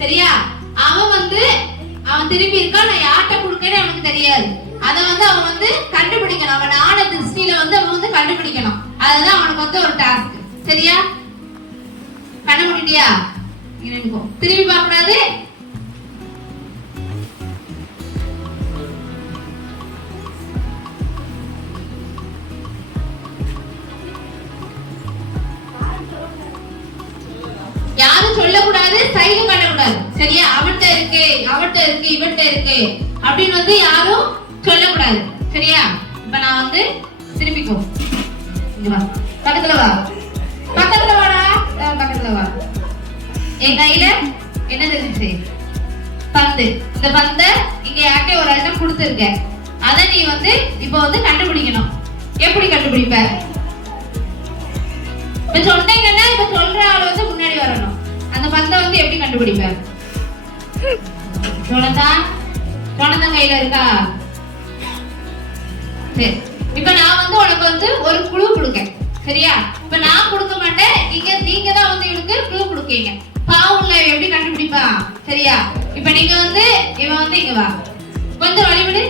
சரியா? அவன் திரும்பி இருக்கா, நான் யார்கிட்ட கொடுக்கறேன்னு அவனுக்கு தெரியாது. அத அவன் கண்டுபிடிக்கணும். அவன் ஆன திருஷ்டியில அவன் கண்டுபிடிக்கணும். அதுதான் அவனுக்கு ஒரு டாஸ்க். சரியா? கண்டுபிடிட்டியா? திரும்பி பார்க்க கூடாது. யாரும் சொல்லக்கூடாது, சைடும் காட்டக்கூடாது. சரியா? அவன்கிட்ட இருக்கு, இவன்கிட்ட இருக்கு அப்படின்னு யாரும் சொல்லக்கூடாது. சரியா? இப்ப நான் திரும்பிக்கோ. இங்க வா, பக்கத்துல வா, பக்கத்துல வாடா, பக்கத்துல வா. என் கையில என்ன தெரிஞ்சு? பந்து. இந்த பந்தை இங்க யார்கிட்ட ஒரு இடம் கொடுத்துருக்க. அத நீ இப்போ கண்டுபிடிக்கணும். எப்படி கண்டுபிடிப்ப? இப்ப சொன்னீங்கன்னா இப்ப சொல்ற ஆள் முன்னாடி வரணும். அந்த பந்தை எப்படி கண்டுபிடிப்ப? ஜோனதான் கையில இருக்கா? சரி, இப்ப நான் உனக்கு ஒரு குழு கொடுக்கேன். சரியா? இப்ப நான் கொடுக்க மாட்டேன், நீங்க தான் இவனுக்கு குழு கொடுக்கீங்க. பாவுல எப்படி கண்டுபிடிப்பா? சரியா? இப்ப நீங்க இவன் இங்க வா, கொஞ்சம் வழிவிடு.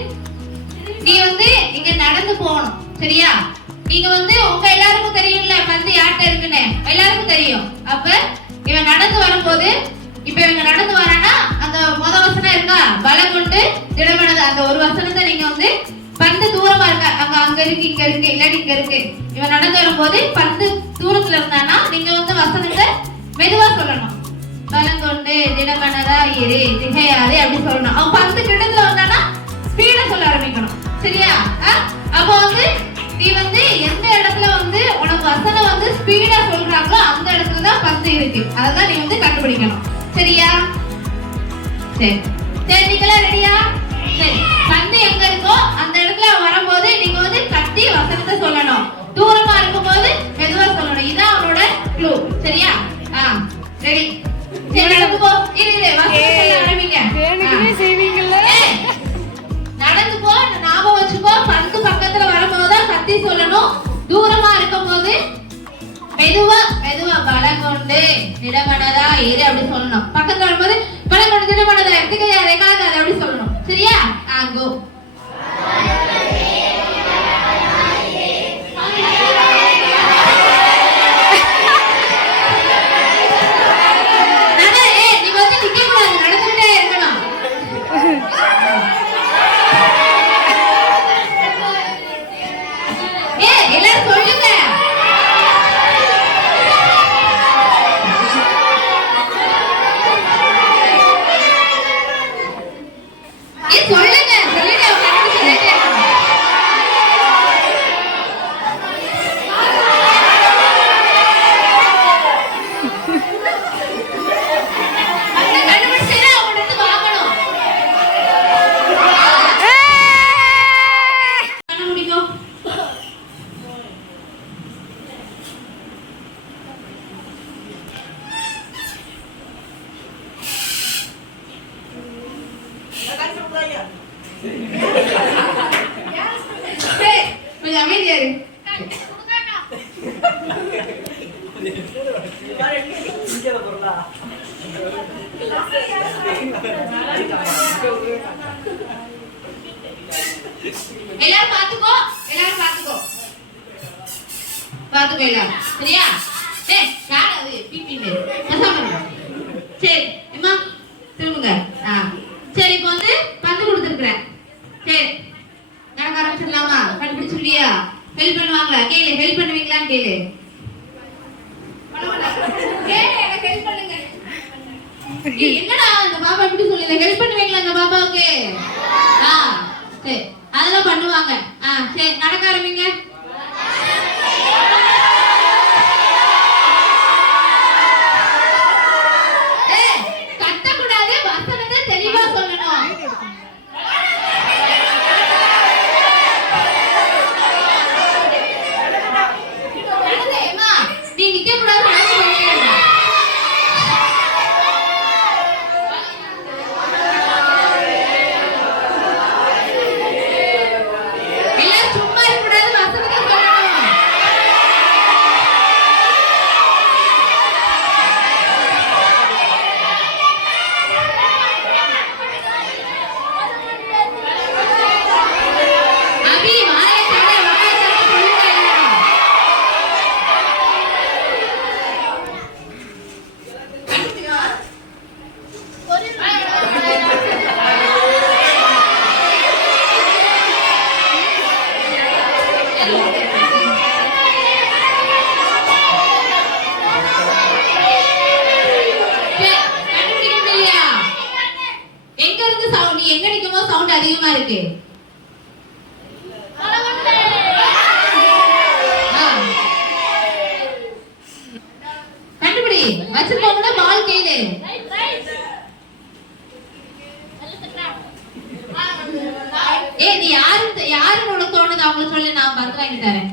நீ இங்க நடந்து போகணும். சரியா? நீங்க உங்க எல்லாருக்கும் தெரியும்ல பந்து யார்கிட்ட இருக்குன்னு, எல்லாருக்கும் தெரியும். அப்ப இவன் நடந்து வரும்போது, இப்ப இவங்க நடந்து வரானா அந்த முத வசனம் இருக்கா, பலம் கொண்டு திடமனது, அந்த ஒரு வசனத்தை நீங்க பந்து தூரமா இருக்க, அங்க இருக்கு, இங்க இருக்கு, இல்லாட்டி இங்க இருக்கு. இவன் நடந்து வரும்போது பந்து தூரத்துல இருந்தானா நீங்க வசனத்தை மெதுவா சொல்லணும். பலம் கொண்டு திடமனதா இரு திகையாரு அப்படி சொல்லணும். அவன் பந்து கிட்டத்துல வந்தானா ஸ்பீடா சொல்ல ஆரம்பிக்கணும். சரியா? அப்போ நீ எந்த இடத்துல உனக்கு வசனம் ஸ்பீடா சொல்றாங்களோ அந்த இடத்துல தான் பந்து இருக்கு. அததான் நீ கண்டுபிடிக்கணும். சரியா? சரி சரி, நீங்களா ரெடியா? சரி, பந்து எங்க இருக்கோ அந்த இடத்துல வரும்போது நீங்க கட்டி வசனத்தை சொல்லணும். தூரமா இருக்கும்போது மெதுவா சொல்லணும். இதான் அவனோட க்ளூ. சரியா? ரெடி? சரி, நடந்து போ. இரு, வசனம் சொல்ல ஆரம்பிங்க. வேணும்னே செய்வீங்கல்ல. நடந்து போ, ஞாபகம் வச்சுக்கோ. பந்து பக்கத்துல வரும்போது கத்தி சொல்லணும். தூரமா இருக்கும்போது மெதுவா மெதுவா பலம் கொண்டு திடமனதா இரு அப்படி சொல்லணும். பக்கத்துல வரும்போது பலம் கொண்டு திடமனதா எடுத்துக்கையா ரெக்காத அப்படி சொல்லணும். சரியா? கோ. எல்லாரும் பாத்துக்கோ, எல்லாரும் பாத்துக்கோ, பாத்துக்கோ எல்லாரும். சரியா? டேய் யார் அது பிபின்னு மசாம. சரி அம்மா திரும்புங்க. சரி, இப்போ பந்து கொடுத்துருக்கேன். சரி, நடக்க ஆரம்பிச்சிடலாமா? கண்டுபிடிச்சிருவியா? ஹெல்ப் பண்ணுவாங்களா? கேளு, ஹெல்ப் பண்ணுவீங்களான்னு கேளு. எனக்கு ஹெல்ப் பண்ணுங்க. என்னடா அந்த பாப்பா எப்படி சொல்லல? ஹெல்ப் பண்ணுவீங்களா அந்த பாப்பாவுக்கு? சரி, அதெல்லாம் பண்ணுவாங்க. சரி, நடக்க ஆரம்பிங்க. கத்தக்கூடாது, வசனத்தை தெளிவா சொல்லணும். நீ நிக்க கூடாது. எல்லாரும் சும்மா இருக்க கூடாது, வசனத்தை இருக்கு? கண்டுபிடி. வச்சிருக்கோம்னா பால் கையில. ஏய் நீ யாருன்னு உனக்கு தோணுது அவங்க சொல்லு, நான் பத்து வாங்கி தரேன்.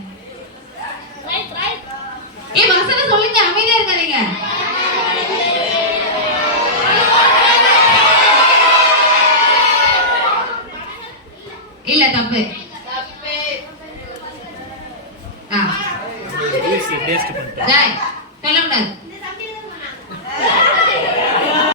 ஏய் வசனம் சொல்லுங்க, அமைதியா இருக்காதீங்க. இல்ல தப்பு. சொல்ல கூடாது.